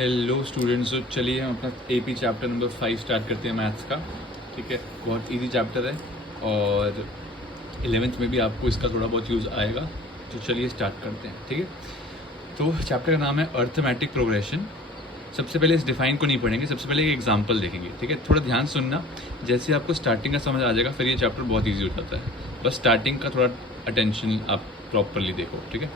Hello students, तो चलिए हम अपना एपी चैप्टर नंबर 5 स्टार्ट करते हैं मैथ्स का। ठीक है, बहुत इजी चैप्टर है और 11th में भी आपको इसका थोड़ा बहुत यूज़ आएगा। तो चलिए स्टार्ट करते हैं। ठीक है, तो चैप्टर का नाम है अर्थमेटिक प्रोग्रेशन। सबसे पहले इस डिफाइन को नहीं पढ़ेंगे, सबसे पहले एक एग्जांपल देखेंगे। ठीक है, थोड़ा ध्यान सुनना, जैसे आपको स्टार्टिंग का समझ आ जाएगा फिर ये चैप्टर बहुत ईजी हो जाता है। बस स्टार्टिंग का थोड़ा अटेंशन आप प्रॉपरली देखो। ठीक है,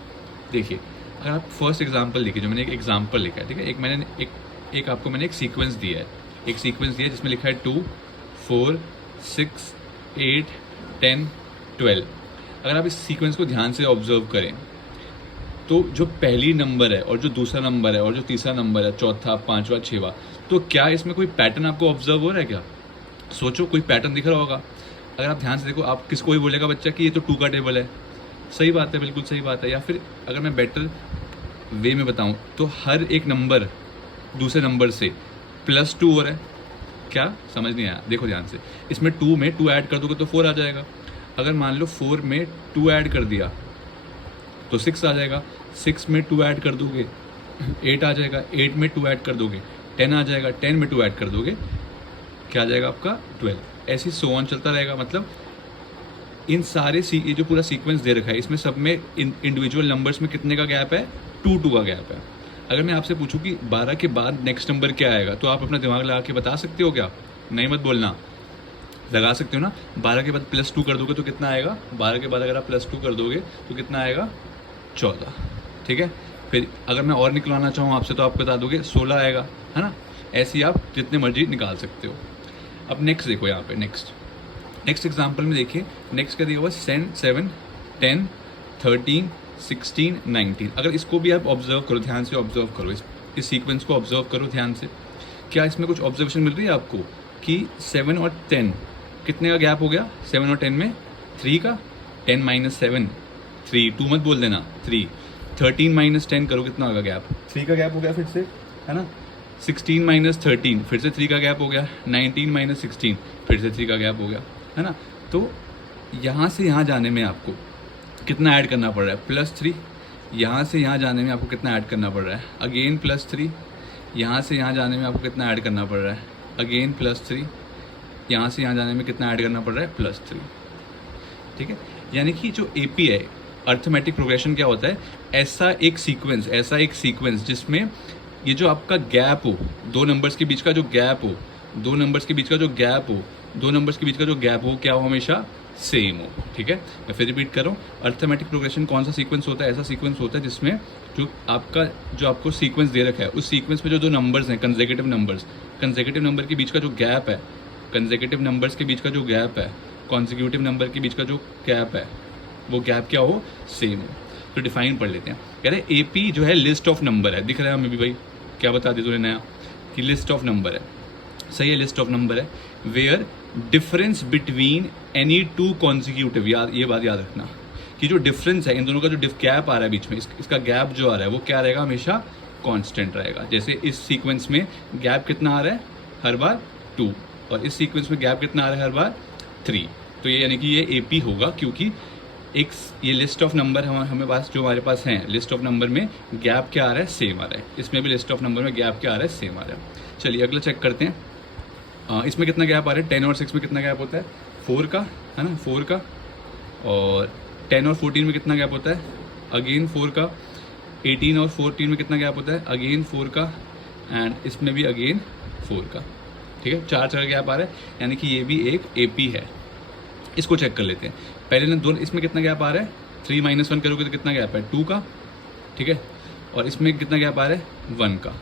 देखिए अगर आप फर्स्ट एग्जांपल देखिए, जो मैंने एक एग्जांपल लिखा है। ठीक है, एक आपको मैंने एक सीक्वेंस दिया है, एक सीक्वेंस दिया है जिसमें लिखा है 2, 4, 6, 8, 10, 12। अगर आप इस सीक्वेंस को ध्यान से ऑब्जर्व करें तो जो पहली नंबर है और जो दूसरा नंबर है और जो तीसरा नंबर है, चौथा, पांचवा, छठवां, तो क्या इसमें कोई पैटर्न आपको ऑब्जर्व हो रहा है? क्या सोचो, कोई पैटर्न दिख रहा होगा। अगर आप ध्यान से देखो, आप किसको भी बोलेगा बच्चा कि ये तो 2 का टेबल है। सही बात है, बिल्कुल सही बात है। या फिर अगर मैं बेटर वे में बताऊं तो हर एक नंबर दूसरे नंबर से +2 हो रहा है। क्या समझ नहीं आया? देखो ध्यान से, इसमें 2 में 2 ऐड कर दोगे तो 4 आ जाएगा। अगर मान लो 4 में 2 ऐड कर दिया तो 6 आ जाएगा। 6 में 2 ऐड कर दोगे 8 आ जाएगा। 8 में 2 ऐड कर दोगे 10 आ जाएगा। 10 में 2 ऐड कर दोगे क्या आ जाएगा आपका? 12। ऐसे सो ऑन चलता रहेगा। मतलब इन सारे ये जो पूरा सीक्वेंस दे रखा है, इसमें सब में इंडिविजुअल नंबर्स में कितने का गैप है? 2 का गैप है। अगर मैं आपसे पूछूं कि 12 के बाद नेक्स्ट नंबर क्या आएगा, तो आप अपना दिमाग लगा के बता सकते हो क्या? नहीं मत बोलना, लगा सकते हो ना। 12 के बाद +2 कर दोगे तो कितना आएगा? 12 के बाद अगर आप +2 कर दोगे तो कितना आएगा? 14। ठीक है, फिर अगर मैं और निकलवाना चाहूँ आपसे तो आप बता दोगे 16 आएगा, है ना। ऐसे ही आप जितने मर्जी निकाल सकते हो। अब नेक्स्ट देखो, यहाँ पे नेक्स्ट एग्जाम्पल में देखिए, नेक्स्ट का दिया हुआ 7, 10, 13, 16, 19। अगर इसको भी आप ऑब्जर्व करो, ध्यान से ऑब्जर्व करो, इस सीक्वेंस को ऑब्जर्व करो ध्यान से। क्या इसमें कुछ ऑब्जर्वेशन मिल रही है आपको कि 7 और 10 कितने का गैप हो गया? 7 और 10 में 3 का। 10 - 7 3, 2 मत बोल देना, 3। 13 - 10 करो, कितना होगा गैप? 3 का गैप हो गया फिर से, है ना। 16 - 13 फिर से 3 का गैप हो गया। 19 - 16 फिर से 3 का गैप हो गया, है ना। तो यहाँ से यहाँ जाने में आपको कितना ऐड करना पड़ रहा है? +3। यहाँ से यहाँ जाने में आपको कितना ऐड करना पड़ रहा है? अगेन +3। यहाँ से यहाँ जाने में आपको कितना ऐड करना पड़ रहा है? अगेन +3। यहाँ से यहाँ जाने में कितना ऐड करना पड़ रहा है? +3। ठीक है, यानी कि जो एपी है, अर्थमेटिक प्रोग्रेशन, क्या होता है? ऐसा एक सीक्वेंस जिसमें ये जो आपका गैप हो, दो नंबर्स के बीच का जो गैप हो, दो नंबर्स के बीच का जो गैप हो, दो नंबर्स के बीच का जो गैप हो, क्या हो? हमेशा सेम हो। ठीक है, मैं फिर रिपीट कर रहा हूँ, अर्थमेटिक प्रोग्रेशन कौन सा सीक्वेंस होता है? ऐसा सीक्वेंस होता है जिसमें जो आपको सीक्वेंस दे रखा है, उस सीक्वेंस में जो दो नंबर्स हैं, कंसेक्यूटिव नंबर के बीच का जो गैप है, कंसेक्यूटिव नंबर्स के बीच का जो गैप है, कॉन्सिक्यूटिव नंबर के बीच का जो गैप है, वो गैप क्या हो? सेम हो। तो डिफाइन पढ़ लेते हैं। कह रहे एपी जो है लिस्ट ऑफ नंबर है। दिख रहा है हमें भी भाई? क्या बता दी तूने नया कि लिस्ट ऑफ नंबर है? सही है, लिस्ट ऑफ नंबर है where difference between any 2 consecutive. ये बात याद रखना कि जो डिफरेंस है इन दोनों का, जो गैप आ रहा है बीच में, इसका गैप जो आ रहा है वो क्या रहेगा? हमेशा कांस्टेंट रहेगा। जैसे इस सीक्वेंस में गैप कितना आ रहा है हर बार? 2। और इस सीक्वेंस में गैप कितना आ रहा है हर बार? 3। तो ये यानी कि ये एपी होगा, क्योंकि ये लिस्ट ऑफ नंबर हमें पास जो हमारे पास हैं, लिस्ट ऑफ नंबर में गैप क्या आ रहा है? सेम आ रहा है। इसमें भी लिस्ट ऑफ नंबर में गैप क्या आ रहा है? सेम आ रहा है। चलिए अगला चेक करते हैं। इसमें कितना गैप आ रहा है? 10 और 6 में कितना गैप होता है? 4 का, है ना, 4 का। और 10 और 14 में कितना गैप होता है? अगेन 4 का। 18 और 14 में कितना गैप होता है? अगेन 4 का। एंड इसमें भी अगेन 4 का। ठीक है, 4 का गैप आ रहा है, यानी कि ये भी एक एपी है। इसको चेक कर लेते हैं। पहले ने दोनों, इसमें कितना गैप आ रहा है? 3 - 1 करोगे तो कितना गैप है? 2 का। ठीक है, और इसमें कितना गैप आ रहा है? 1 का।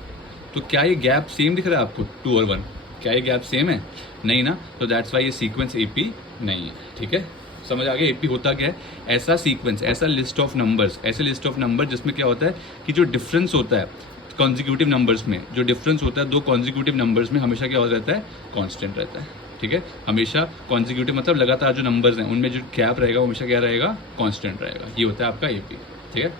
तो क्या ये गैप सेम दिख रहा है आपको? 2 और 1, क्या ये गैप सेम है? नहीं ना। तो दैट्स वाई ये सीक्वेंस एपी नहीं है। ठीक है, समझ आ गया एपी होता क्या है? ऐसा सीक्वेंस, ऐसा लिस्ट ऑफ नंबर जिसमें क्या होता है कि जो डिफरेंस होता है कॉन्जिक्यूटिव नंबर्स में, जो डिफरेंस होता है दो कॉन्जिक्यूटिव नंबर्स में, हमेशा क्या हो जाता है? कांस्टेंट रहता है। ठीक है, हमेशा कॉन्जिक्यूटिव मतलब लगातार जो नंबर्स हैं उनमें जो गैप रहेगा वो हमेशा क्या रहेगा? कांस्टेंट रहेगा। ये होता है आपका एपी। ठीक है,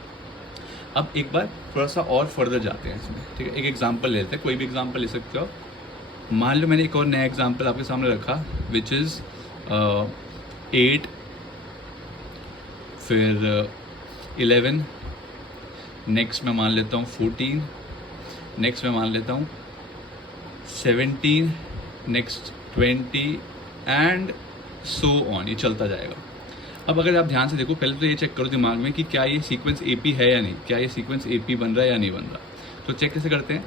अब एक बार थोड़ा सा और फर्दर जाते हैं इसमें। ठीक है, एक एग्जाम्पल ले लेते हैं, कोई भी एग्जाम्पल ले सकते हो। मान लो मैंने एक और नया एग्जाम्पल आपके सामने रखा, विच इज़ 8, फिर 11, नेक्स्ट मैं मान लेता हूँ 14, नेक्स्ट मैं मान लेता हूँ 17, नेक्स्ट 20 एंड सो ऑन, ये चलता जाएगा। अब अगर आप ध्यान से देखो, पहले तो ये चेक करो दिमाग में कि क्या ये सीक्वेंस एपी है या नहीं, क्या ये सीक्वेंस एपी बन रहा है या नहीं बन रहा। तो चेक कैसे करते हैं,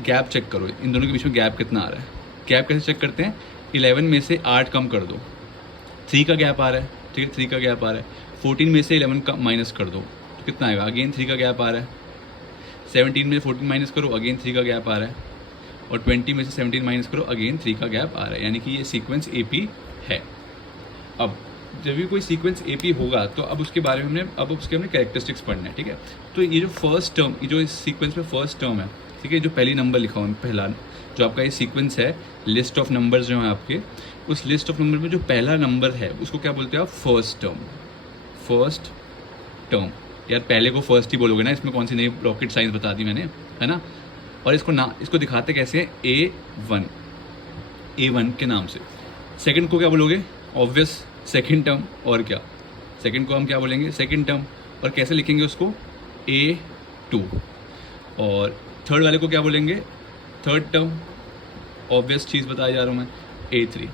गैप चेक करो, इन दोनों के बीच में गैप कितना आ रहा है। गैप कैसे चेक करते हैं, 11 में से 8 कम कर दो, 3 का गैप आ रहा है, ठीक है, 3 का गैप आ रहा है। 14 में से 11 का माइनस कर दो तो कितना आएगा, अगेन 3 का गैप आ रहा है। 17 में 14 माइनस करो, अगेन 3 का गैप आ रहा है। और 20 में से 17 माइनस करो, अगेन 3 का गैप आ रहा है, यानी कि ये सीक्वेंस एपी है। अब जब भी कोई सीक्वेंस एपी होगा तो अब उसके बारे में हमने कैरेक्टरिस्टिक्स पढ़ना है, ठीक है। तो ये जो फर्स्ट टर्म, ये जो इस सीक्वेंस में फर्स्ट टर्म है, ठीक है, जो पहली नंबर लिखा हुआ है, पहला जो आपका ये सीक्वेंस है, लिस्ट ऑफ नंबर्स जो है आपके, उस लिस्ट ऑफ नंबर में जो पहला नंबर है उसको क्या बोलते हैं आप, फर्स्ट टर्म। फर्स्ट टर्म, यार पहले को फर्स्ट ही बोलोगे ना, इसमें कौन सी नई रॉकेट साइंस बता दी मैंने, है ना। और इसको दिखाते कैसे हैं, A1 के नाम से। सेकंड को क्या बोलोगे, ऑब्वियस सेकंड टर्म, और क्या, सेकंड को हम क्या बोलेंगे, सेकंड टर्म। और कैसे लिखेंगे उसको, A2। और थर्ड वाले को क्या बोलेंगे, थर्ड टर्म, ऑब्वियस चीज़ बताया जा रहा हूँ मैं, A3,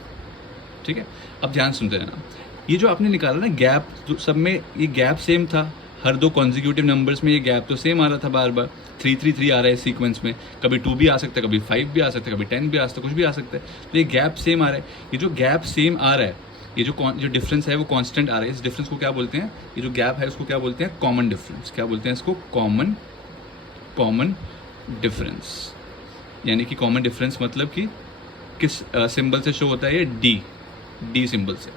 ठीक है। अब ध्यान सुनते रहना, ये जो आपने निकाला ना गैप, जो सब में ये गैप सेम था, हर दो कॉन्जिक्यूटिव नंबर्स में ये गैप तो सेम आ रहा था, बार बार 3 3 3 आ रहा है सीक्वेंस में, कभी 2 भी आ सकता है, कभी 5 भी आ सकता है, कभी 10 भी आ सकता है, कुछ भी आ सकता है। तो ये गैप सेम आ रहा है, ये जो गैप सेम आ रहा है, ये जो डिफरेंस है वो कांस्टेंट आ रहा है। इस डिफरेंस को क्या बोलते हैं, ये जो गैप है उसको क्या बोलते हैं, कॉमन डिफरेंस। क्या बोलते हैं इसको, कॉमन डिफरेंस। यानी कि कॉमन डिफरेंस मतलब कि किस सिंबल से शो होता है, ये डी सिंबल से।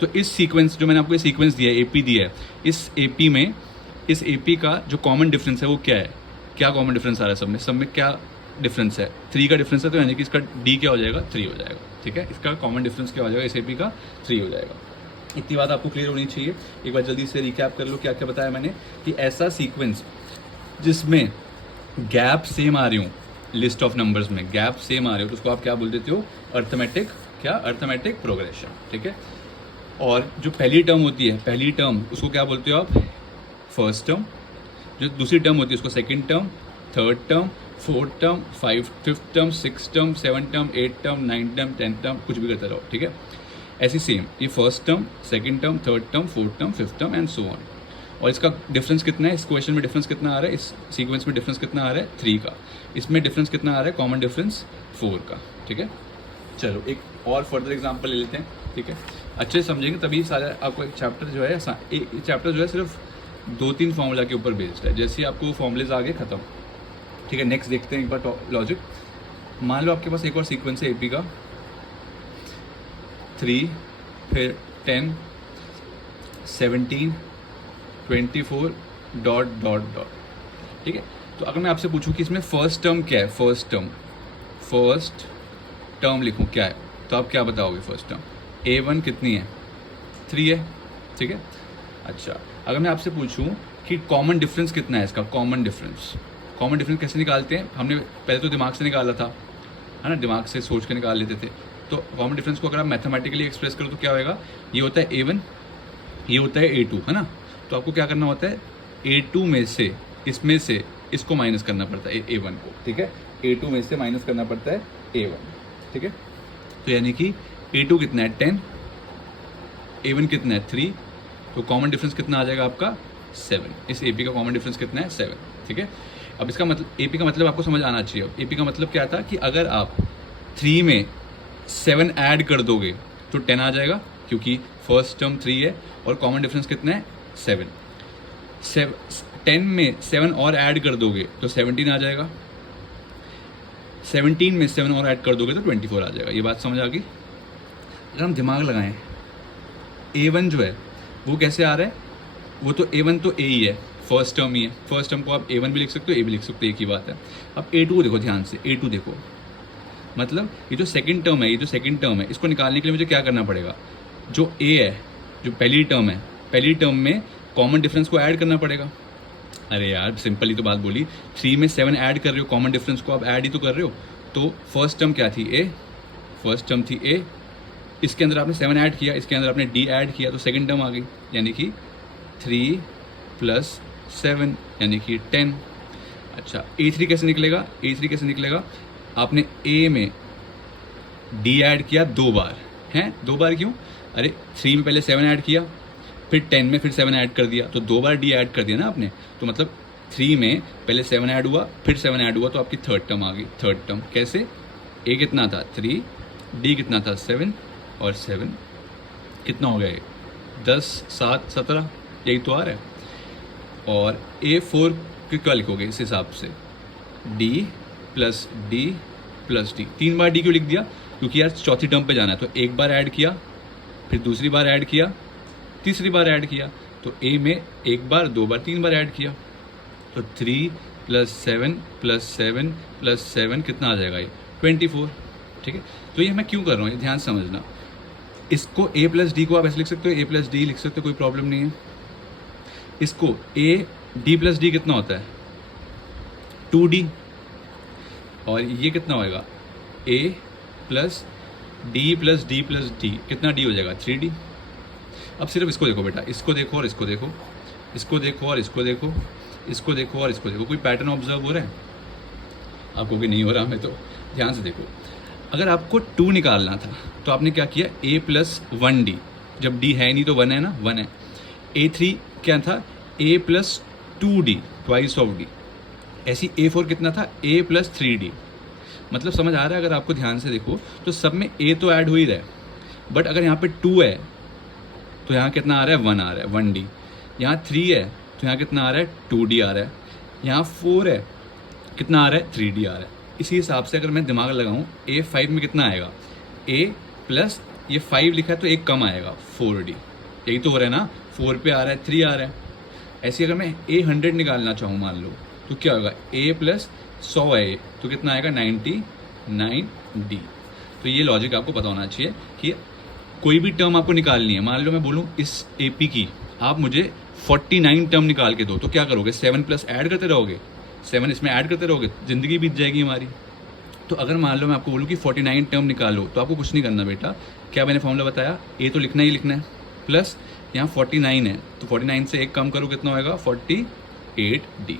तो इस सीक्वेंस, जो मैंने आपको ये सीक्वेंस दिया है, एपी दिया है, इस एपी का जो कॉमन डिफरेंस है वो क्या है, क्या कॉमन डिफरेंस आ रहा है सब में क्या डिफरेंस है, 3 का डिफरेंस है, तो यानी कि इसका डी क्या हो जाएगा, 3 हो जाएगा, ठीक है। इसका कॉमन डिफरेंस क्या हो जाएगा, इस एपी का 3 हो जाएगा। इतनी बात आपको क्लियर होनी चाहिए। एक बार जल्दी से रिकैप कर लो, क्या क्या बताया मैंने, कि ऐसा सीक्वेंस जिसमें गैप सेम आ रही हूँ, लिस्ट ऑफ नंबर्स में गैप सेम आ रही हो, तो उसको आप क्या बोल देते हो, अर्थमेटिक प्रोग्रेशन, ठीक है। और जो पहली टर्म होती है, पहली टर्म, उसको क्या बोलते हो आप, फर्स्ट टर्म। जो दूसरी टर्म होती है उसको second term, third term, fourth term, fifth term, 6th term, 7th term, 8th term, 9th term, 10th term, कुछ भी करते रहो, ठीक है। ऐसी सेम ये first term, second term, third term, fourth term, fifth term and so on. और इसका डिफरेंस कितना है, इस क्वेश्चन में डिफरेंस कितना आ रहा है, इस सीक्वेंस में डिफरेंस कितना आ रहा है, 3 का। इसमें डिफरेंस कितना आ रहा है, कॉमन डिफरेंस 4 का, ठीक है। चलो एक और फर्दर एग्जांपल ले लेते हैं, ठीक है। अच्छे से समझेंगे तभी सारा आपको एक चैप्टर जो है, चैप्टर जो है सिर्फ 2-3 फॉर्मूला के ऊपर बेस्ड है। जैसे ही आपको फॉर्मूलेज आगे खत्म, ठीक है। नेक्स्ट देखते हैं एक बार लॉजिक। मान लो आपके पास एक और सीक्वेंस है एपी का, 3, फिर 10, 17, 24 ... ठीक है। तो अगर मैं आपसे पूछूं कि इसमें फर्स्ट टर्म क्या है, फर्स्ट टर्म लिखूं क्या है, तो आप क्या बताओगे, फर्स्ट टर्म A1 कितनी है, 3 है, ठीक है। अच्छा, अगर मैं आपसे पूछूं कि कॉमन डिफरेंस कितना है इसका, कॉमन डिफरेंस कैसे निकालते हैं, हमने पहले तो दिमाग से निकाला था, है ना, दिमाग से सोच के निकाल लेते थे। तो कॉमन डिफरेंस को अगर आप मैथमेटिकली एक्सप्रेस करो तो क्या होएगा, ये होता है A1, ये होता है A2, है ना। तो आपको क्या करना होता है, A2 में से, इसमें से इसको माइनस करना पड़ता है A1 को, ठीक है। A2 में से माइनस करना पड़ता है A1, ठीक है। तो यानी कि A2 कितना है, 10, A1 कितना है, 3, तो कॉमन डिफरेंस कितना आ जाएगा आपका, 7। इस AP का कॉमन डिफरेंस कितना है, 7, ठीक है। अब इसका मतलब AP का मतलब आपको समझ आना चाहिए। AP का मतलब क्या था कि अगर आप 3 में 7 ऐड कर दोगे तो 10 आ जाएगा, क्योंकि फर्स्ट टर्म 3 है और कॉमन डिफरेंस कितना है, 7। 10 में 7 और ऐड कर दोगे तो 17 आ जाएगा, 17 में 7 और ऐड कर दोगे तो 24 आ जाएगा। ये बात समझ आ गई। अगर हम दिमाग लगाएं, A1 जो है वो कैसे आ रहा है, वो तो A1 तो A ही है, फर्स्ट टर्म ही है। फर्स्ट टर्म को आप A1 भी लिख सकते हो, A भी लिख सकते हो, एक ही बात है। अब A2 देखो ध्यान से, A2 देखो, मतलब ये जो सेकंड टर्म है, इसको निकालने के लिए मुझे क्या करना पड़ेगा, जो A है, जो पहली टर्म में कॉमन डिफरेंस को ऐड करना पड़ेगा। अरे यार सिंपल ही तो बात बोली, 3 में 7 ऐड कर रहे हो, कॉमन डिफरेंस को आप ऐड ही तो कर रहे हो। तो फर्स्ट टर्म क्या थी, A, इसके अंदर आपने 7 ऐड किया, इसके अंदर आपने D ऐड किया, तो सेकंड टर्म आ गई, यानी कि 3 + 7 यानी कि 10। अच्छा A3 कैसे निकलेगा, A3 कैसे निकलेगा, आपने A में D ऐड किया 2 बार, हैं 2 बार क्यों, अरे 3 में पहले 7 ऐड किया, फिर 10 में फिर 7 ऐड कर दिया, तो 2 बार D ऐड कर दिया ना आपने, तो मतलब 3 में पहले 7 ऐड हुआ फिर 7 ऐड हुआ, तो आपकी थर्ड टर्म आ गई। थर्ड टर्म कैसे, A कितना था 3, D कितना था 7, और 7 कितना हो गया ये 10, 7, 17, यही तो आ रहा है। और A4 की क्या लिखोगे इस हिसाब से, D plus D plus D, 3 बार D क्यों लिख दिया, क्योंकि यार चौथी टर्म पे जाना है, तो एक बार ऐड किया, फिर दूसरी बार ऐड किया, तीसरी बार ऐड किया, तो A में एक बार, 2 बार, 3 बार ऐड किया, तो 3 प्लस 7 प्लस 7 प्लस 7 कितना आ जाएगा ये 24, ठीक है। तो ये मैं क्यों कर रहा हूँ, ये ध्यान से समझना। इसको A प्लस डी को आप ऐसे लिख सकते हो, A प्लस डी लिख सकते हो, कोई प्रॉब्लम नहीं है। इसको A D प्लस डी कितना होता है 2D, और ये कितना होएगा A plus D plus D plus D, कितना D हो जाएगा 3D। अब सिर्फ इसको देखो बेटा, इसको देखो और इसको देखो, इसको देखो और इसको देखो, इसको देखो और इसको देखो, कोई पैटर्न ऑब्जर्व हो रहा है आपको कि नहीं हो रहा, हमें तो ध्यान से देखो। अगर आपको 2 निकालना था तो आपने क्या किया, A प्लस 1D, जब D है नहीं तो 1 है ना, 1 है। A3 क्या था, A plus 2D, twice of D। ऐसी A4 कितना था, A प्लस 3D। मतलब समझ आ रहा है, अगर आपको ध्यान से देखो तो सब में A तो ऐड हो ही रहा है, बट अगर यहाँ पे 2 है तो यहाँ कितना आ रहा है 1 आ रहा है 1D, यहाँ 3 है तो यहाँ कितना आ रहा है 2D आ रहा है, यहाँ 4 है कितना आ रहा है 3D आ रहा है। इसी हिसाब से अगर मैं दिमाग लगाऊं, A5 में कितना आएगा, A प्लस ये 5 लिखा है तो एक कम आएगा 4D, यही तो हो रहा है ना, 4 पे आ रहा है 3 आ रहा है। ऐसे अगर मैं A100 निकालना चाहूँ मान लो, तो क्या होगा, A प्लस 100 है तो कितना आएगा 99D। तो ये लॉजिक आपको पता होना चाहिए कि कोई भी टर्म आपको निकालनी है, मान लो मैं बोलूँ इस AP की आप मुझे 49 टर्म निकाल के दो, तो क्या करोगे, 7 प्लस ऐड करते रहोगे, 7 इसमें ऐड करते रहोगे, ज़िंदगी बीत जाएगी हमारी। तो अगर मान लो मैं आपको बोलूँ कि 49 टर्म निकालो, तो आपको कुछ नहीं करना बेटा, क्या मैंने फॉर्मूला बताया, A तो लिखना ही लिखना है, प्लस यहाँ 49 है तो 49 से एक कम करो कितना होएगा 48D।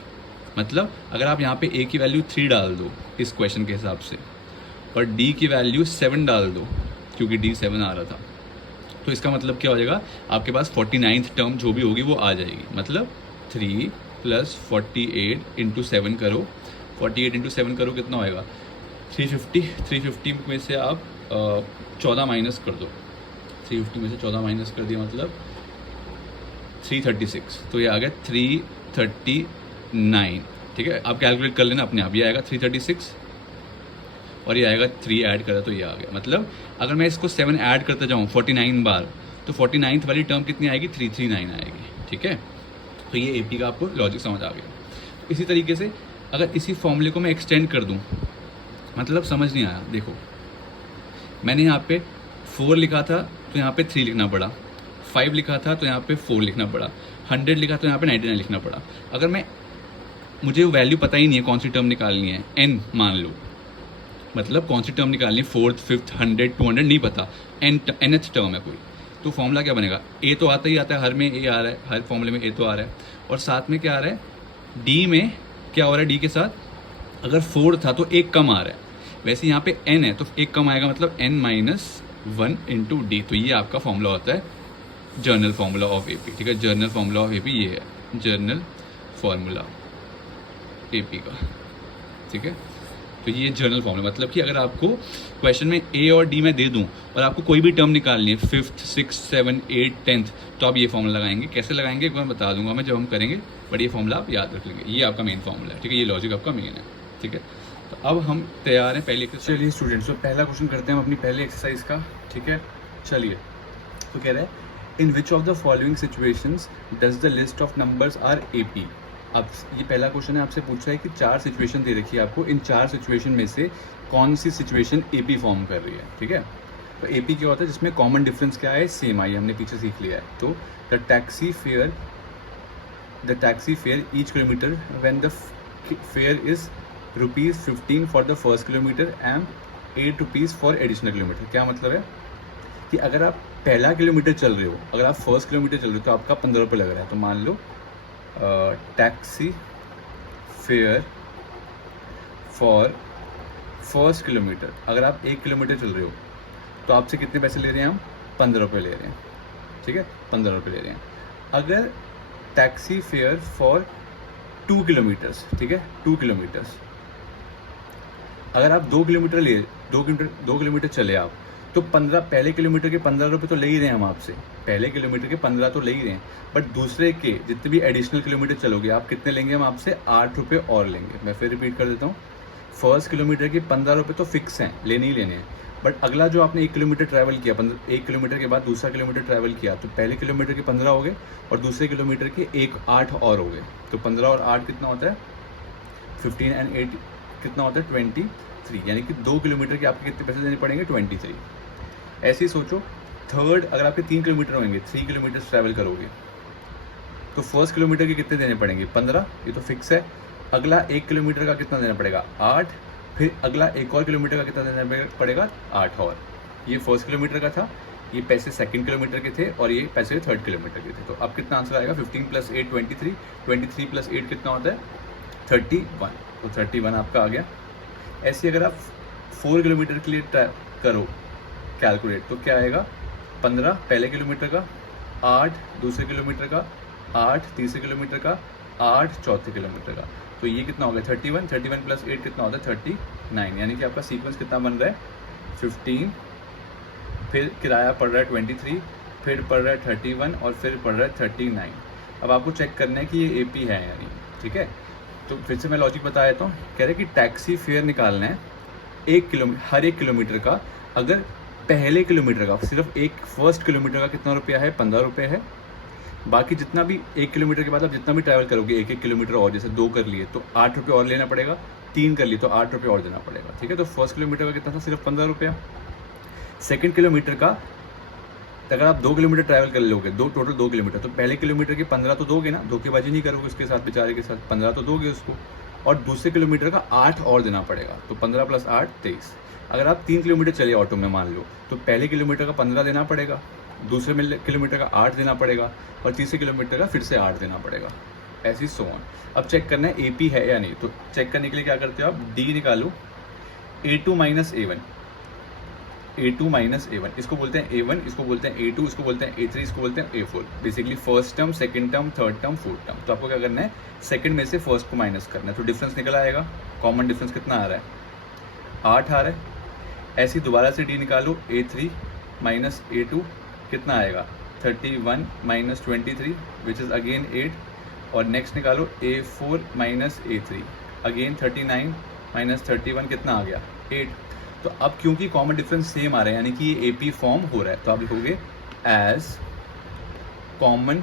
मतलब अगर आप यहाँ पे A की वैल्यू 3 डाल दो इस क्वेश्चन के हिसाब से, और D की वैल्यू 7 डाल दो क्योंकि D 7 आ रहा था, तो इसका मतलब क्या हो जाएगा, आपके पास 49th टर्म जो भी होगी वो आ जाएगी। मतलब 3 प्लस 48 इंटू 7 करो, 48 इंटू 7 करो कितना होएगा 350। 350 में से आप 14 माइनस कर दो, 350 में से 14 माइनस कर दिया मतलब 336, तो ये आ गया 339, ठीक है। आप कैलकुलेट कर लेना अपने आप, ये आएगा 336 और ये आएगा 3 ऐड करा तो ये आ गया। मतलब अगर मैं इसको 7 ऐड करते जाऊँ 49 बार, तो 49th वाली टर्म कितनी आएगी 339 आएगी, ठीक है। तो ये AP का आपको लॉजिक समझ आ गया। तो इसी तरीके से अगर इसी फॉर्मूले को मैं एक्सटेंड कर दूँ, मतलब समझ नहीं आया, देखो मैंने यहाँ पे 4 लिखा था तो यहाँ पे 3 लिखना पड़ा, 5 लिखा था तो यहाँ पे 4 लिखना पड़ा, 100 लिखा तो यहाँ पे 99 लिखना पड़ा। अगर मैं, मुझे वैल्यू पता ही नहीं है कौन सी टर्म निकालनी है, n मान लो, मतलब कौन सी टर्म निकालनी है, 4th 5th 100 200 नहीं पता, nth टर्म है कोई, तो फॉर्मूला क्या बनेगा, A तो आता ही आता है, हर में A आ रहा है, हर फॉर्मूले में A तो आ रहा है, और साथ में क्या आ रहा है D में क्या हो रहा है, D के साथ अगर 4 था तो एक कम आ रहा है, वैसे यहाँ पे n है तो एक कम आएगा, मतलब n-1 इंटू D। तो ये आपका फॉर्मूला होता है जर्नल फॉर्मूला ऑफ AP, ठीक है। जर्नल फॉर्मूला ऑफ AP ये है जर्नल फॉर्मूला AP का, ठीक है। तो ये जर्नल फॉर्मूला, मतलब कि अगर आपको क्वेश्चन में A और D में दे दूं और आपको कोई भी टर्म निकालनी है 5th 6th 7th 8th 10th, तो आप ये फॉर्मूला लगाएंगे। कैसे लगाएंगे एक बार बता दूंगा मैं जब हम करेंगे, बट ये फॉर्मूला आप याद रख लेंगे, ये आपका मेन फॉर्मूला है, ठीक है। ये लॉजिक आपका मेन है, ठीक है। तो अब हम तैयार हैं पहले एक्सरसाइज। चलिए स्टूडेंट्स, तो पहला क्वेश्चन करते हैं हम अपनी पहले एक्सरसाइज का, ठीक है। चलिए, तो कह रहा है in which of the following situations does the list of numbers are AP। अब ये पहला क्वेश्चन है, आपसे पूछा है कि 4 सिचुएशन दे रखी है आपको, इन 4 सिचुएशन में से कौन सी सिचुएशन AP फॉर्म कर रही है, ठीक है। तो AP क्या होता है, जिसमें कॉमन डिफरेंस क्या है, सेम आई, हमने पीछे सीख लिया है। तो the taxi fare each kilometre when the fair is ₹15 for the first kilometre and ₹8 for additional kilometre. क्या मतलब है कि अगर आप पहला किलोमीटर चल रहे हो, अगर आप फर्स्ट किलोमीटर चल रहे हो तो आपका ₹15 लग रहा है। तो मान लो taxi fare for first kilometre. अगर आप 1 किलोमीटर चल रहे हो तो आपसे कितने पैसे ले रहे हैं हम? 15 रुपये ले रहे हैं, ठीक है, 15 रुपये ले रहे हैं। अगर टैक्सी फेयर फॉर 2 किलोमीटर्स, ठीक है, 2 किलोमीटर्स, अगर आप 2 किलोमीटर चले आप, तो 15 पहले किलोमीटर के 15 रुपये तो ले ही रहे हैं हम आपसे, पहले किलोमीटर के 15 तो ले ही रहे हैं, बट दूसरे के जितने भी एडिशनल किलोमीटर चलोगे आप कितने लेंगे हम आपसे? 8 रुपये और लेंगे। मैं फिर रिपीट कर देता हूँ, फर्स्ट किलोमीटर के 15 रुपये तो फिक्स हैं, लेने ही लेने हैं, बट अगला जो आपने 1 किलोमीटर ट्रैवल किया, 1 किलोमीटर के बाद दूसरा किलोमीटर ट्रैवल किया, तो पहले किलोमीटर के 15 हो गए और दूसरे किलोमीटर के 8 और हो गए, तो 15 और 8 कितना होता है? 15 एंड 8 कितना होता है? 23, यानी कि 2 किलोमीटर के आपके कितने पैसे देने पड़ेंगे? 23। ऐसे ही सोचो, थर्ड अगर आपके 3 किलोमीटर होंगे, 3 किलोमीटर ट्रैवल करोगे, तो फर्स्ट किलोमीटर के कितने देने पड़ेंगे? 15, ये तो फिक्स है। अगला 1 किलोमीटर का कितना देना पड़ेगा? 8, फिर अगला एक और किलोमीटर का कितना देना पड़ेगा? 8 और। ये फर्स्ट किलोमीटर का था, ये पैसे सेकंड किलोमीटर के थे और ये पैसे थर्ड किलोमीटर के थे। तो अब कितना आंसर आएगा? 15 + 8 23, 23 + 8 कितना होता है? 31, तो 31 आपका आ गया। ऐसे अगर आप 4 किलोमीटर के लिए करो कैलकुलेट, तो क्या आएगा? 15 पहले किलोमीटर का, 8 दूसरे किलोमीटर का, 8 तीसरे किलोमीटर का, 8 चौथे किलोमीटर का, तो ये कितना हो गया? 31, 31 + 8 कितना होता है? 39, यानी कि आपका सीक्वेंस कितना बन रहा है? 15, फिर किराया पड़ रहा है 23, फिर पड़ रहा है 31 और फिर पड़ रहा है 39। अब आपको चेक करना है कि ये AP है यानी, ठीक है। तो फिर से मैं लॉजिक बता देता हूँ। कह रहे कि टैक्सी फेयर निकालना है हर एक किलोमीटर का। अगर पहले किलोमीटर का सिर्फ एक फर्स्ट किलोमीटर का कितना रुपया है? 15 रुपये है। बाकी जितना भी 1 किलोमीटर के बाद आप जितना भी ट्रैवल करोगे 1 किलोमीटर और, जैसे 2 कर लिए तो 8 रुपये और लेना पड़ेगा, 3 कर लिए तो 8 रुपये और देना पड़ेगा, ठीक है। तो फर्स्ट किलोमीटर का कितना था? सिर्फ 15 रुपया। सेकेंड किलोमीटर का अगर आप 2 किलोमीटर ट्रैवल कर लोगे, टोटल 2 किलोमीटर, तो पहले किलोमीटर के 15 तो दोगे ना, धोखेबाजी नहीं करोगे उसके साथ, बेचारे के साथ, 15 तो दोगे उसको, और दूसरे किलोमीटर का 8 और देना पड़ेगा, तो 15 + 8 23। अगर आप 3 किलोमीटर चले ऑटो में मान लो, तो पहले किलोमीटर का 15 देना पड़ेगा, दूसरे किलोमीटर का 8 देना पड़ेगा और तीसरे किलोमीटर का फिर से 8 देना पड़ेगा, ऐसी सो ऑन। अब चेक करना है AP है या नहीं, तो चेक करने के लिए क्या करते हो आप? D निकालो, A2 - A1, A2 - A1, इसको बोलते हैं A1, इसको बोलते हैं A2, इसको बोलते हैं A3, इसको बोलते हैं A4। Basically first term, second term, third term, fourth term. तो आपको क्या करना है? सेकंड में से फर्स्ट को माइनस करना है, तो डिफरेंस निकल आएगा। कॉमन डिफरेंस कितना आ रहा है? 8 आ रहा है। ऐसे ही दोबारा से D निकालो, A3 - A2 कितना आएगा? 31 - 23 विच इज़ अगेन 8, और नेक्स्ट निकालो A4 - A3, अगेन 39 - 31 कितना आ गया? 8। तो अब क्योंकि कॉमन डिफरेंस सेम आ रहा है, यानी कि ये AP फॉर्म हो रहा है, तो आप लिखोगे एज कॉमन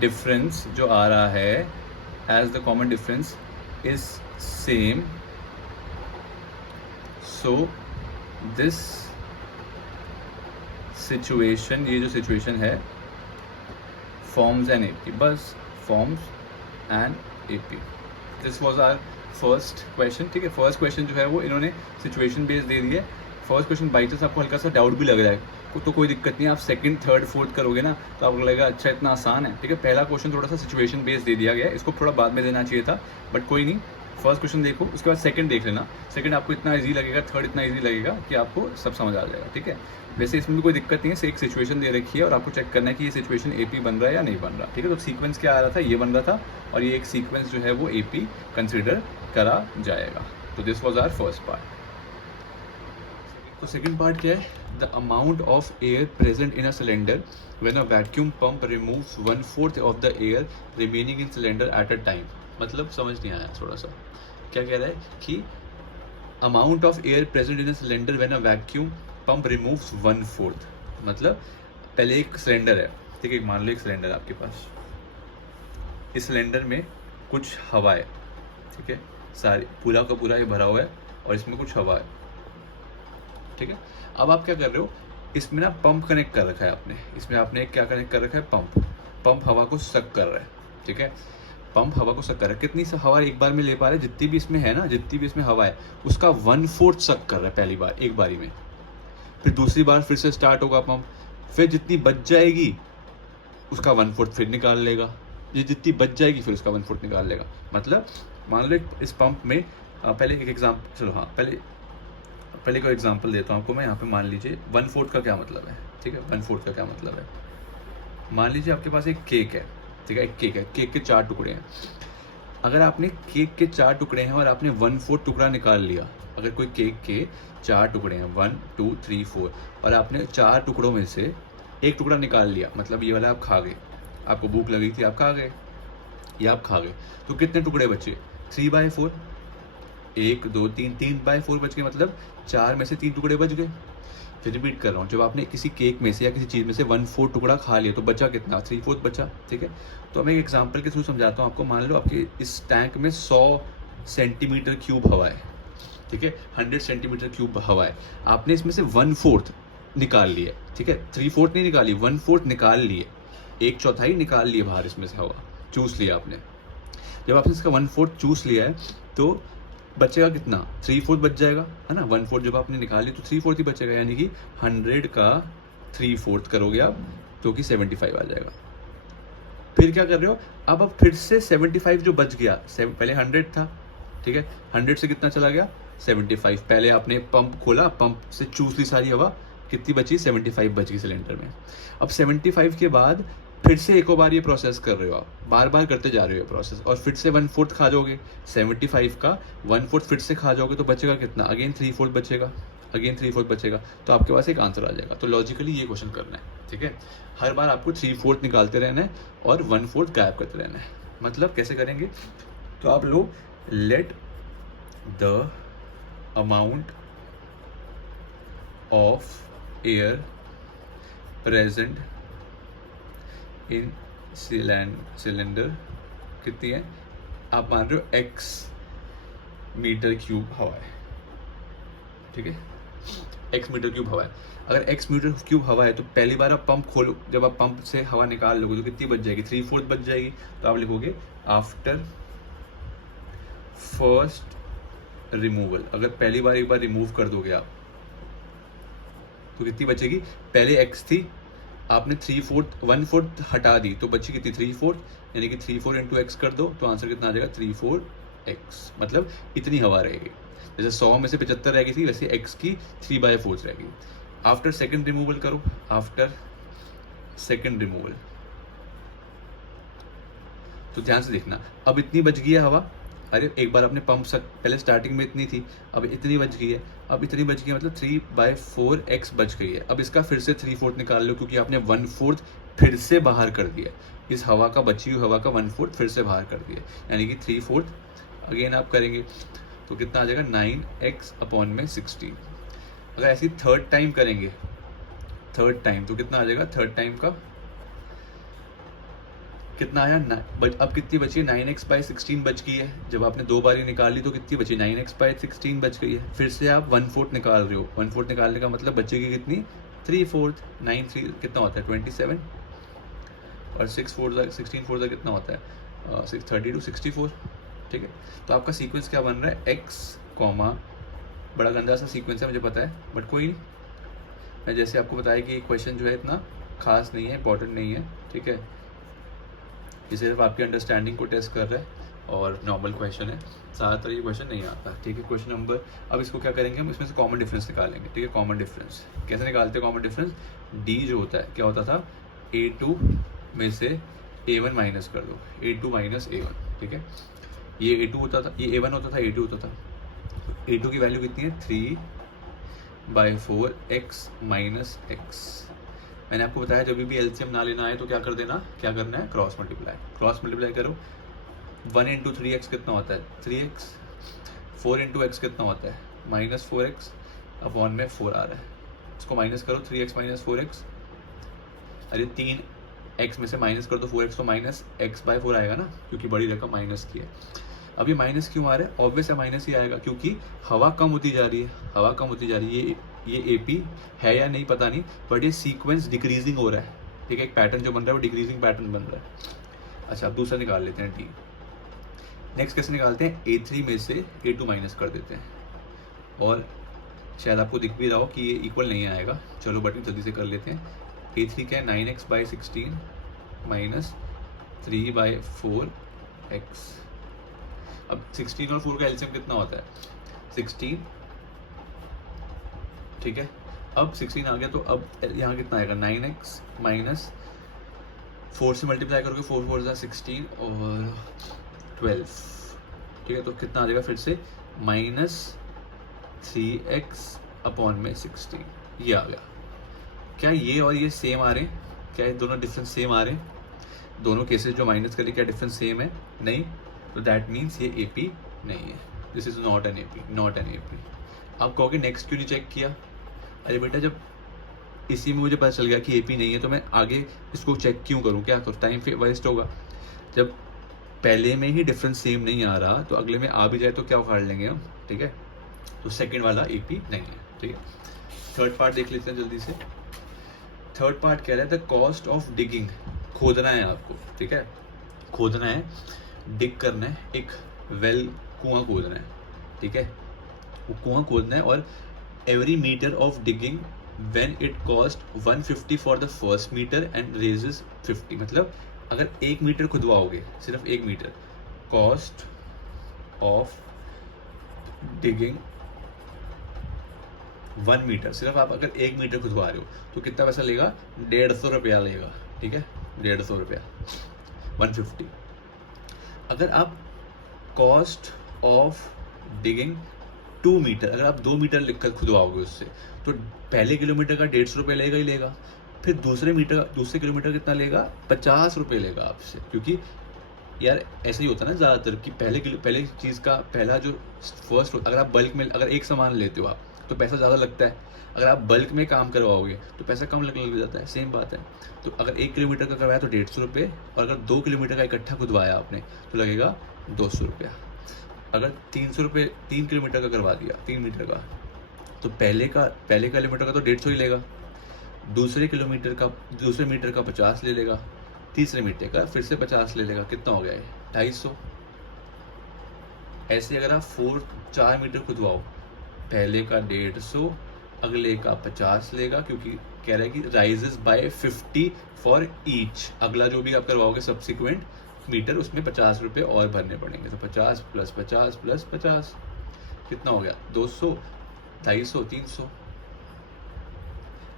डिफरेंस जो आ रहा है, as the common difference is same, so this situation, ये जो सिचुएशन है, फॉर्म्स एन AP, बस forms an AP। This was our first question, ठीक है। फर्स्ट क्वेश्चन जो है वो इन्होंने सिचुएशन बेस्ड दे दी है। फर्स्ट क्वेश्चन बाई चांस आपको हल्का सा डाउट भी लग रहा है तो कोई दिक्कत नहीं, आप सेकंड, थर्ड, फोर्थ करोगे ना तो आपको लगेगा अच्छा इतना आसान है, ठीक है। पहला क्वेश्चन थोड़ा सा सिचुएशन बेस्ड दे दिया गया है, इसको थोड़ा बाद में देना चाहिए था, बट कोई नहीं। फर्स्ट क्वेश्चन देखो, उसके बाद सेकंड देख लेना। सेकंड आपको इतना ईजी लगेगा, थर्ड इतना ईजी लगेगा कि आपको सब समझ आ जाएगा, ठीक है। वैसे इसमें भी कोई दिक्कत नहीं है, एक सिचुएशन दे रखी है और आपको चेक करना है कि ये सिचुएशन AP बन रहा है या नहीं बन रहा, ठीक है। तो सीक्वेंस क्या आ रहा था? ये बन रहा था, और ये एक सीक्वेंस जो है वो AP कंसिडर करा जाएगा। तो this was our first part. तो सेकंड पार्ट क्या है? The amount of air present in a cylinder when a vacuum pump removes 1/4 of the air remaining in cylinder at a time. मतलब समझ नहीं आया थोड़ा सा, क्या कह रहा है कि amount of air present in a cylinder when a vacuum pump removes 1/4, मतलब पहले एक सिलेंडर है, ठीक है, मान लो एक सिलेंडर है आपके पास, इस सिलेंडर में कुछ हवा है, ठीक है, सारी पूरा का पूरा ये भरा हुआ है और इसमें कुछ हवा है, ठीक है। अब आप क्या कर रहे हो? इसमें ना पंप कनेक्ट कर रखा है आपने, इसमें आपने क्या कनेक्ट कर रखा है? पंप हवा को सक कर रहा है, ठीक है। पंप हवा को सक कर रहा है, कितनी सा हवा एक बार में ले पा रहा है? जितनी भी इसमें है ना, जितनी भी इसमें हवा है उसका 1/4 सक कर रहा है पहली बार, एक बारी में। फिर दूसरी बार फिर से स्टार्ट होगा पंप, फिर जितनी बच जाएगी उसका 1/4 फिर निकाल लेगा, ये जितनी बच जाएगी फिर उसका 1/4 निकाल लेगा। मतलब मान लो इस पंप में पहले एक एग्जाम्पल, चलो हाँ पहले कोई एग्जाम्पल देता हूँ आपको मैं। यहाँ पे मान लीजिए 1/4 का क्या मतलब है, ठीक है, 1/4 का क्या मतलब है। मान लीजिए आपके पास एक केक है, ठीक है, एक केक है, केक के 4 टुकड़े हैं। अगर आपने केक के 4 टुकड़े हैं और आपने 1/4 टुकड़ा निकाल लिया, अगर कोई केक के 4 टुकड़े हैं 1 2 3 4 और आपने 4 टुकड़ों में से एक टुकड़ा निकाल लिया, मतलब ये वाला आप खा गए, आपको भूख लगी थी आप खा गए, या आप खा गए, तो कितने टुकड़े बचे? 3/4, 1 2 3, 3/4 बच गए, मतलब 4 में से 3 टुकड़े बच गए। फिर रिपीट कर रहा हूँ, जब आपने किसी केक में से या किसी चीज़ में से 1/4 टुकड़ा खा लिया तो बचा कितना? 3/4 बचा, ठीक है। तो मैं एक एग्जांपल के थ्रू समझाता हूँ आपको। मान लो आपके इस टैंक में 100 सेंटीमीटर क्यूब हवा है, ठीक है, 100 सेंटीमीटर क्यूब हवा है। आपने इसमें से 1/4 निकाल ली है, ठीक है, 3/4 नहीं निकाली, 1/4 निकाल लिए, 1/4 निकाल लिए बाहर इसमें से हवा, चूस लिया आपने। जब आपने इसका 1/4 चूस लिया है तो बचेगा कितना? 3/4 बच जाएगा, है ना। 1/4 जब आपने निकाली तो 3/4 ही बचेगा, यानी कि 100 का 3/4 करोगे आप तो कि 75 आ जाएगा। फिर क्या कर रहे हो अब फिर से 75 जो बच गया, पहले 100 था, ठीक है, 100 से कितना चला गया? 75। पहले आपने पंप खोला, पंप से चूस ली सारी हवा, कितनी बची? 75 बच गई सिलेंडर में। अब 75 के बाद फिर से एक और बार ये प्रोसेस कर रहे हो आप, बार बार करते जा रहे हो ये प्रोसेस, और फिर से 1/4 खा जाओगे, 75 का 1/4 फिर से खा जाओगे तो बचेगा कितना? अगेन 3/4 बचेगा, अगेन 3/4 बचेगा, तो आपके पास एक आंसर आ जाएगा। तो लॉजिकली ये क्वेश्चन करना है, ठीक है। हर बार आपको 3/4 निकालते रहना है और 1/4 गायब करते रहना है। मतलब कैसे करेंगे? तो आप लोग let the amount of air present in cylinder कितनी है? आप मान रहे हो x मीटर क्यूब हवा है, ठीक है, x मीटर क्यूब हवा है। अगर x मीटर क्यूब हवा है तो पहली बार आप पंप खोलो, जब आप पंप से हवा निकाल लोगे तो कितनी बच जाएगी? 3/4 बच जाएगी। तो आप लिखोगे आफ्टर फर्स्ट रिमूवल। अगर पहली बार एक बार रिमूव कर दोगे आप तो कितनी बचेगी? पहले x थी, आपने 3/4 1/4 हटा दी तो बची कितनी? 3/4, यानी कि 3/4 इंटू एक्स कर दो तो आंसर कितना आ जाएगा? 3/4x। मतलब इतनी हवा रहेगी। जैसे 100 में से 75 रह गई थी, वैसे x की 3/4 रहेगी। आफ्टर सेकंड रिमूवल करो, आफ्टर सेकंड रिमूवल, तो ध्यान से देखना, अब इतनी बच गई है हवा। अरे एक बार आपने पंप पहले स्टार्टिंग में इतनी थी, अब इतनी बच गई है, अब इतनी बच गई है, मतलब 3/4x बच गई है। अब इसका फिर से 3/4 निकाल लो, क्योंकि आपने 1/4 फिर से बाहर कर दिया, इस हवा का, बची हुई हवा का 1/4 फिर से बाहर कर दिया, यानी कि 3/4 अगेन आप करेंगे तो कितना आ जाएगा? 9x/16। अगर ऐसी थर्ड टाइम करेंगे, थर्ड टाइम तो कितना आ जाएगा? थर्ड टाइम का कितना आया? अब कितनी बची? 9x/16 बच गई है। जब आपने 2 बारी निकाली तो कितनी बची? 9x/16 बच गई है। फिर से आप 1/4 निकाल रहे हो, 1/4 निकालने का मतलब बचेगी कितनी? 3/4। 9 3 कितना होता है? 27, और 16 4 कितना होता है? 32 64, ठीक है। तो आपका सीक्वेंस क्या बन रहा है? x कॉमा, बड़ा गंदा सा सीक्वेंस है मुझे पता है, बट कोई नहीं, मैं जैसे आपको बताया कि क्वेश्चन जो है इतना खास नहीं है, इंपॉर्टेंट नहीं है, ठीक है, ये सिर्फ आपकी अंडरस्टैंडिंग को टेस्ट कर रहा है और नॉर्मल क्वेश्चन है, ज़्यादातर ये क्वेश्चन नहीं आता, ठीक है। क्वेश्चन नंबर, अब इसको क्या करेंगे हम? इसमें से कॉमन डिफरेंस निकालेंगे, ठीक है। कॉमन डिफरेंस कैसे निकालते हैं? कॉमन डिफरेंस d जो होता है, क्या होता था? a2 में से a1 माइनस कर दो, a2 माइनस a1, ठीक है। ये a2 होता था, ये a1 होता था, a2 होता था। a2 की वैल्यू कितनी है? 3/4x minus x। मैंने आपको बताया जब भी एलसीएम ना लेना है तो क्या कर देना, क्या करना है? क्रॉस मल्टीप्लाई, क्रॉस मल्टीप्लाई करो। 1 इंटू 3x कितना होता है? 3x। 4 इंटू एक्स कितना होता है? -4x, अपॉन में 4 आ रहा है, इसको माइनस करो, 3x माइनस 4x। अरे 3x में से माइनस कर दो 4x तो -x/4 आएगा ना, क्योंकि बड़ी रकम माइनस की है। अब ये माइनस क्यों आ रहा है? ऑब्वियस है माइनस ही आएगा, क्योंकि हवा कम होती जा रही है, हवा कम होती जा रही है। ये AP है या नहीं पता नहीं, बट ये सीक्वेंस डिक्रीजिंग हो रहा है, ठीक है। एक पैटर्न जो बन रहा है वो डिक्रीजिंग पैटर्न बन रहा है। अच्छा, अब दूसरा निकाल लेते हैं, D। नेक्स्ट कैसे निकालते हैं? A3 में से A2 माइनस कर देते हैं, और शायद आपको दिख भी रहा हो कि ये इक्वल नहीं आएगा, चलो बट जल्दी से कर लेते हैं। A3 क्या है? 9x/16 minus 3/4x। अब 16 और 4 का एलसीएम कितना होता है 16, ठीक है। अब 16 आ गया तो अब यहाँ कितना आएगा 9x माइनस 4 से मल्टीप्लाई करोगे 4 4 जा 16 और 12, ठीक है। तो कितना आ जाएगा फिर से -3x अपॉन में 16, ये आ गया। क्या ये और ये सेम आ रहे हैं? क्या ये दोनों डिफरेंस सेम आ रहे हैं? दोनों केसेस जो माइनस करें क्या डिफरेंस सेम है? नहीं, तो दैट मीन्स ये एपी नहीं है, this is not an AP, not an AP. आप कहोगे नेक्स्ट क्यों नहीं चेक किया? अरे बेटा जब इसी में मुझे पता चल गया कि एपी नहीं है तो मैं आगे इसको चेक क्यों करूँ? क्या करूँ? टाइम वेस्ट होगा। जब पहले में ही डिफरेंस सेम नहीं आ रहा तो अगले में आ भी जाए तो क्या उखाड़ लेंगे हम, ठीक है। तो सेकंड वाला एपी नहीं है, ठीक है। थर्ड पार्ट देख लेते हैं जल्दी से। थर्ड पार्ट कह रहा है द कॉस्ट ऑफ डिगिंग, खोदना है आपको, ठीक है। खोदना है, डिग करना है, एक वेल कुआं खोदना है, ठीक है। वो कुआं खोदना है और every metre of digging when it cost 150 for the first metre and raises 50, मतलब अगर 1 मीटर खुदवाओगे, सिर्फ 1 metre, cost of digging 1 metre, सिर्फ आप अगर 1 मीटर खुदवा रहे हो तो कितना पैसा लेगा? 150 रुपया लेगा, ठीक है। 150 रुपया 150। अगर आप कॉस्ट ऑफ डिगिंग 2 मीटर, अगर आप 2 मीटर लिखकर खुदवाओगे उससे तो पहले किलोमीटर का 150 रुपये लेगा ही लेगा। फिर दूसरे किलोमीटर कितना लेगा? 50 रुपये लेगा आपसे, क्योंकि यार ऐसा ही होता है ना ज़्यादातर कि पहले चीज़ का पहला जो फर्स्ट, अगर आप बल्क में अगर एक सामान लेते हो आप तो पैसा ज़्यादा लगता है, अगर आप बल्क में काम करवाओगे तो पैसा कम लग जाता है, सेम बात है। तो अगर 1 किलोमीटर का करवाया तो 150 रुपये, और अगर 2 किलोमीटर का इकट्ठा खुदवाया आपने तो लगेगा 200 रुपया। अगर 300 रुपये 3 किलोमीटर का करवा दिया 3 मीटर का तो पहले किलोमीटर का तो 150 ही लेगा, दूसरे मीटर का 50 ले लेगा, तीसरे मीटर का फिर से 50 ले लेगा, कितना हो गया है? 250। ऐसे अगर आप 4 मीटर खुदवाओ, पहले का 150, अगले का 50 लेगा, क्योंकि कह रहा है कि राइजेस बाय 50 फॉर ईच। अगला जो भी आप करवाओगे सब्सिक्वेंट मीटर उसमें 50 रुपये और भरने पड़ेंगे, तो 50 + 50 + 50 कितना हो गया? 200, 250, 300।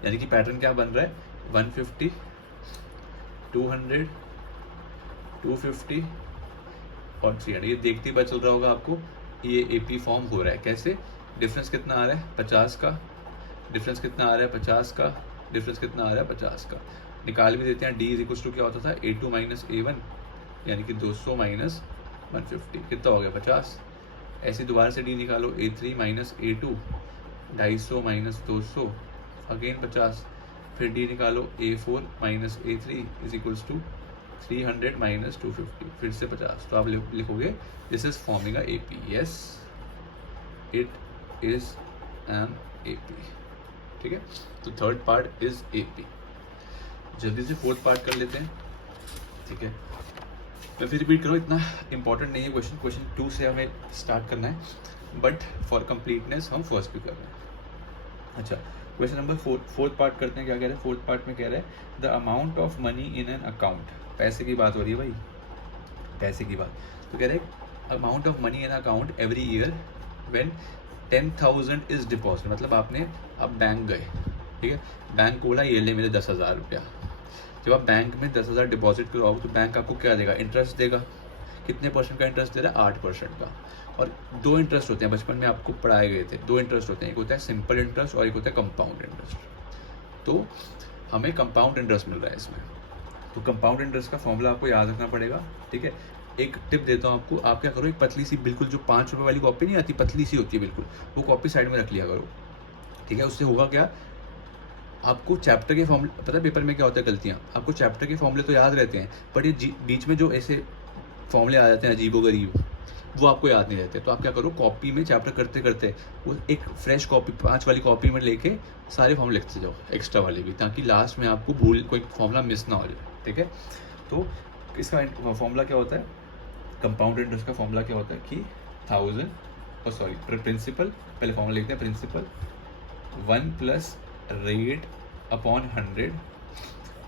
यानी कि पैटर्न क्या बन रहा है? 150, 200, 250 और 300। ये देखते ही पता चल रहा होगा आपको ये एपी फॉर्म हो रहा है। कैसे? डिफरेंस कितना आ रहा है? 50 का। डिफरेंस कितना आ रहा है? 50 का। डिफरेंस कितना आ रहा है? 50 का। निकाल भी देते हैं। डी = क्या होता था? A2 - A1, यानी कि 200 - 150 कितना हो गया? 50। ऐसे दोबारा से डी निकालो। A3 - A2, 250 - 200 again 50। फिर डी निकालो। A4 - A3 = 300 - 250 फिर से 50। तो आप लिखोगे this is forming a AP. Yes, it is an AP, ठीक है। तो थर्ड पार्ट इज एपी। जल्दी से फोर्थ पार्ट कर लेते हैं, ठीक है। मैं फिर रिपीट करूँ, इतना इंपॉर्टेंट नहीं है क्वेश्चन 2 से हमें स्टार्ट करना है, बट फॉर कंप्लीटनेस हम फर्स्ट भी कर रहे हैं। अच्छा, क्वेश्चन नंबर फोर्थ पार्ट करते हैं। क्या कह रहे हैं? फोर्थ पार्ट में कह रहे हैं the amount of money in an account. पैसे की बात हो रही है भाई, पैसे की बात। तो कह रहे हैं amount of money in account every year when 10,000 is deposit. मतलब आप बैंक गए, ठीक है, बैंक को बोला ये ले मेरे 10,000 रुपया। जब आप बैंक में 10,000 डिपॉजिट करवाओगे तो बैंक आपको क्या देगा? इंटरेस्ट देगा। कितने % का इंटरेस्ट दे रहा है? 8% का। और 2 इंटरेस्ट होते हैं, बचपन में आपको पढ़ाए गए थे। 2 इंटरेस्ट होते हैं, एक होता है सिंपल इंटरेस्ट और एक होता है कंपाउंड इंटरेस्ट। तो हमें कंपाउंड इंटरेस्ट मिल रहा है इसमें। तो कंपाउंड इंटरेस्ट का फॉर्मूला आपको याद रखना पड़ेगा, ठीक है। एक टिप देता हूँ आपको, आप क्या करो, एक पतली सी बिल्कुल जो 5 रुपये वाली कॉपी नहीं आती, पतली सी होती है बिल्कुल, वो कॉपी साइड में रख लिया करो, ठीक है। उससे होगा क्या, आपको चैप्टर के फॉर्मूले, पता है पेपर में क्या होता है गलतियाँ, आपको चैप्टर के फॉर्मूले तो याद रहते हैं, पर ये बीच में जो ऐसे फॉर्मूले आ जाते हैं अजीबोगरीब, वो आपको याद नहीं रहते। तो आप क्या करो, कॉपी में चैप्टर करते करते वो एक फ्रेश कॉपी 5 वाली कॉपी में लेके सारे फॉर्मूले लिखते जाओ, एक्स्ट्रा वाले भी, ताकि लास्ट में आपको कोई फॉर्मूला मिस ना हो जाए, ठीक है। तो इसका फॉर्मूला क्या होता है? कंपाउंड इंटरेस्ट का फॉर्मूला क्या होता है कि प्रिंसिपल, पहले फॉर्मूला लिखते हैं, प्रिंसिपल 1 + रेट अपॉन 100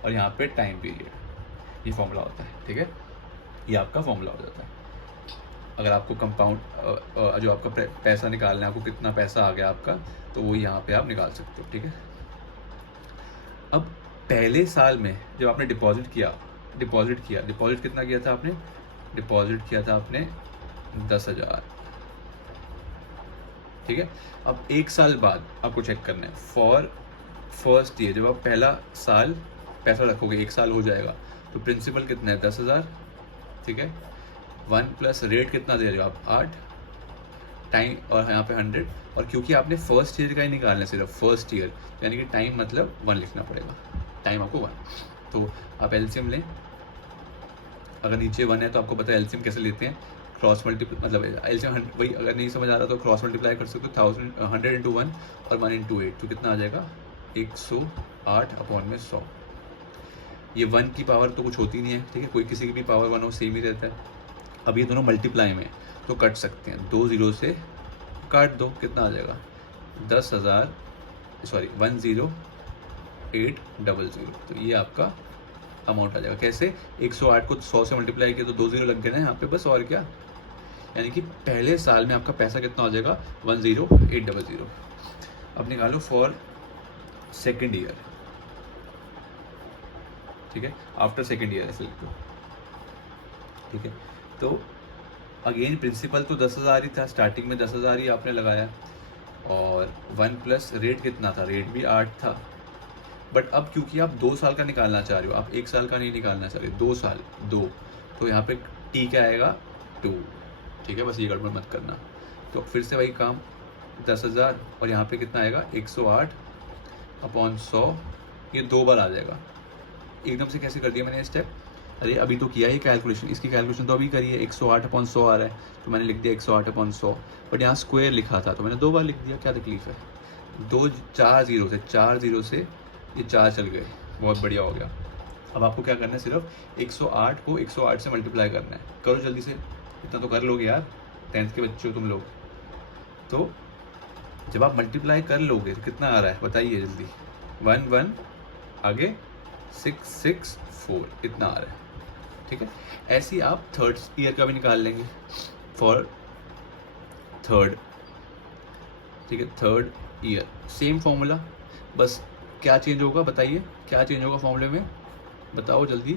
और यहाँ पे टाइम पीरियड, ये फॉर्मूला होता है, ठीक है। ये आपका फॉर्मूला हो जाता है। अगर आपको कंपाउंड जो आपका पैसा निकालना है, आपको कितना पैसा आ गया आपका, तो वो यहाँ पे आप निकाल सकते हो, ठीक है। अब पहले साल में जब आपने डिपॉजिट कितना किया था आपने? डिपॉजिट किया था आपने 10,000, ठीक है। अब एक साल बाद आपको चेक करना है फॉर फर्स्ट ईयर, जब आप पहला साल पैसा रखोगे, एक साल हो जाएगा, तो प्रिंसिपल कितना है? 10,000, ठीक है। 1 प्लस रेट कितना दे रहे हो आप? 8, टाइम और यहाँ पे 100, और क्योंकि आपने फर्स्ट ईयर का ही निकालना है, सिर्फ फर्स्ट ईयर, यानी कि टाइम मतलब 1 लिखना पड़ेगा, टाइम आपको 1। तो आप एलसीएम लें, अगर नीचे 1 है तो आपको पता है एलसीएम कैसे लेते हैं, क्रॉस मल्टीप्लाई, मतलब एलसीएम वही, अगर नहीं समझ आ रहा तो क्रॉस मल्टीप्लाई कर सकते हो, 100 इंटू 1 और 1 इंटू 8, तो कितना आ जाएगा? 108 अपॉन में 100। ये 1 की पावर तो कुछ होती नहीं है, ठीक है, कोई किसी की भी पावर 1 हो, सेम ही रहता है। अब ये दोनों मल्टीप्लाई में तो कट सकते हैं, 2 0 से काट दो, कितना आ जाएगा? 10,000, सॉरी 10800, तो ये आपका अमाउंट आ जाएगा। कैसे? 108 को 100 से मल्टीप्लाई किया तो 2 0 लग गए ना यहाँ पे, बस, और क्या। यानी कि पहले साल में आपका पैसा कितना हो जाएगा? 10800। अब निकालो फॉर सेकेंड ईयर, ठीक है, आफ्टर सेकेंड ईयर ऐसे लिखो, ठीक है। तो अगेन प्रिंसिपल तो 10,000 ही था, स्टार्टिंग में 10,000 ही आपने लगाया, और 1 प्लस रेट कितना था? रेट भी 8 था। बट अब क्योंकि आप 2 साल का निकालना चाह रहे हो, आप 1 साल का नहीं निकालना चाह रहे, 2 साल, 2, तो यहाँ पे टी क्या आएगा? 2, ठीक है, बस ये गड़बड़ मत करना। तो फिर से वही काम, 10,000 और यहाँ पे कितना आएगा? 108 अपॉन 100, ये 2 बार आ जाएगा। एकदम से कैसे कर दिया मैंने स्टेप? अरे अभी तो किया ये कैलकुलेशन, इसकी कैलकुलेशन तो अभी करी है, 108 अपॉन 100 आ रहा है, तो मैंने लिख दिया 108 अपॉन 100, बट यहाँ स्क्वायर लिखा था तो मैंने 2 बार लिख दिया, क्या तकलीफ है? 4 0 से ये 4 चल गए, बहुत बढ़िया हो गया। अब आपको क्या करना है? सिर्फ 108 को 108 से मल्टीप्लाई करना है, करो जल्दी से, इतना तो कर लोगे यार, 10th के बच्चे हो तुम लोग। तो जब आप मल्टीप्लाई कर लोगे तो कितना आ रहा है बताइए जल्दी? 1 1 आगे 6 6 4, इतना आ रहा है, ठीक है। ऐसे ही आप थर्ड ईयर का भी निकाल लेंगे फॉर थर्ड, ठीक है, थर्ड ईयर सेम फॉर्मूला, बस क्या चेंज होगा बताइए? क्या चेंज होगा फॉर्मूले में? बताओ जल्दी,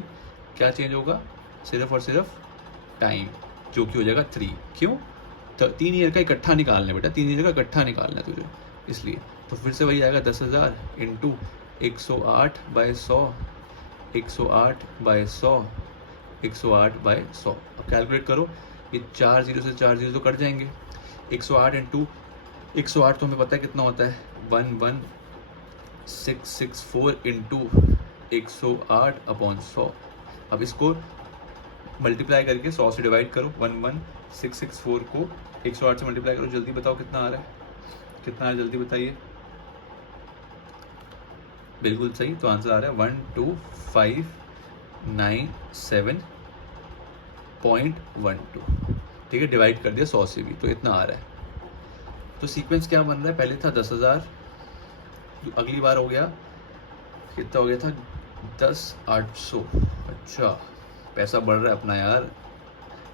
क्या चेंज होगा? सिर्फ और सिर्फ टाइम, जो कि हो जाएगा 3। क्यों? 3 ईयर का इकट्ठा निकालना है बेटा, 3 ईयर का इकट्ठा निकालना है तुझे, इसलिए। तो फिर से वही आएगा 10,000 इंटू 108/100, 108/100, 108/100। अब कैलकुलेट करो, ये 4 0 से 4 0 तो कट जाएंगे, 108 इंटू 108 तो हमें पता है कितना होता है, 11664 इंटू 108 अपॉन 100। अब इसको मल्टीप्लाई करके 100 से डिवाइड करो, 11664 को 108 से मल्टीप्लाई करो, जल्दी बताओ कितना आ रहा है? कितना आ रहा है जल्दी बताइए? बिल्कुल सही, तो आंसर आ रहा है 12597.12, ठीक है, डिवाइड कर दिया 100 से भी, तो इतना आ रहा है। तो सीक्वेंस क्या बन रहा है? पहले था 10,000, अगली बार हो गया कितना? हो गया था 10,800। अच्छा, पैसा बढ़ रहा है अपना यार,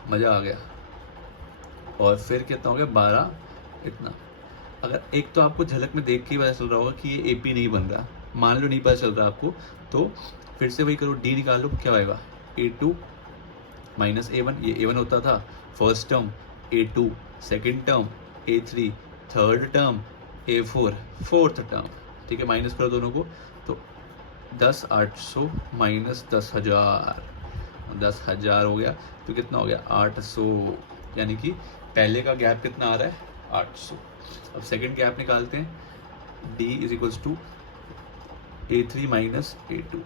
मज़ा आ गया। और फिर कितना हो गया? 12, इतना। अगर एक तो आपको झलक में देख के ही पता चल रहा होगा कि ये AP नहीं बन रहा, मान लो नहीं पता चल रहा आपको, तो फिर से वही करो, D निकाल लो, क्या आएगा? A2 माइनस A1, ये A1 होता था first term, A2 second term, A3 third term, A4 fourth term, ठीक है, माइनस करो दोनों को, तो 10,800 माइनस 10,000, 10,000 हो गया, तो कितना हो गया? 800, यानी कि पहले का गैप कितना आ रहा है? 800। अब सेकंड गैप निकालते हैं, D is equals to A3 minus A2,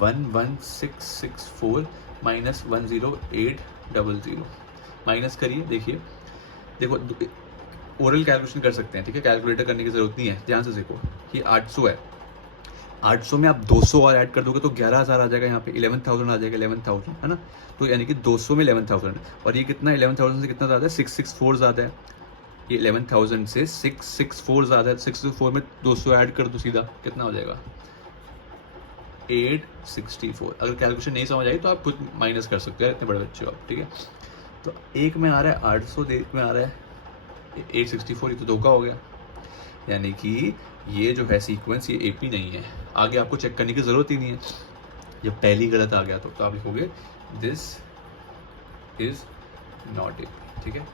11664 minus 10800, minus करिए, देखिए, देखो ओरल कैलकुलेशन कर सकते हैं, ठीक है, कैलकुलेटर करने की जरूरत नहीं है, ध्यान से देखो, ये 800 है, 800 में आप 200 और ऐड कर दोगे तो 11,000 आ जाएगा, यहाँ पे 11,000 आ जाएगा, 11,000 है ना, तो यानी कि 200 में 11,000, और ये कितना 11,000 से कितना ज़्यादा है? 664 ज़्यादा है, ये 11,000 से 664 ज़्यादा है, 664 में 200 ऐड कर दो सीधा, कितना हो जाएगा? 864। अगर कैलकुलेशन नहीं समझ आई तो आप खुद माइनस कर सकते हैं, इतने बड़े बच्चे हो आप, ठीक है। तो तो एक में आ रहा है 800, एक में आ रहा है 864, ये तो धोखा हो गया। यानी कि ये जो है सीक्वेंस ये AP नहीं है, आगे आपको चेक करने की ज़रूरत ही नहीं है। जब पहली गलत आ गया तो आप लिखोगे दिस इज नॉट AP, ठीक है।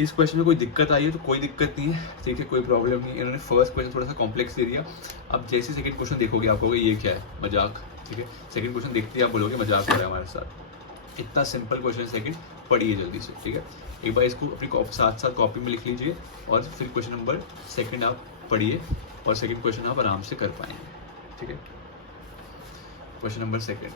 इस क्वेश्चन में कोई दिक्कत आई है तो कोई दिक्कत नहीं है, ठीक है, कोई प्रॉब्लम नहीं है। इन्होंने फर्स्ट क्वेश्चन थोड़ा सा कॉम्प्लेक्स दे दिया। अब जैसे सेकंड क्वेश्चन देखोगे आप कहोगे ये क्या है, मजाक, ठीक है। सेकंड क्वेश्चन देखते ही आप बोलोगे मजाक हो रहा है हमारे साथ। इतना सिंपल क्वेश्चन है सेकंड, पढ़िए जल्दी से, ठीक है। एक बार इसको अपनी साथ साथ कॉपी में लिख लीजिए और फिर क्वेश्चन नंबर सेकंड आप पढ़िए और सेकंड क्वेश्चन आप आराम से कर पाएंगे, ठीक है। Question number second,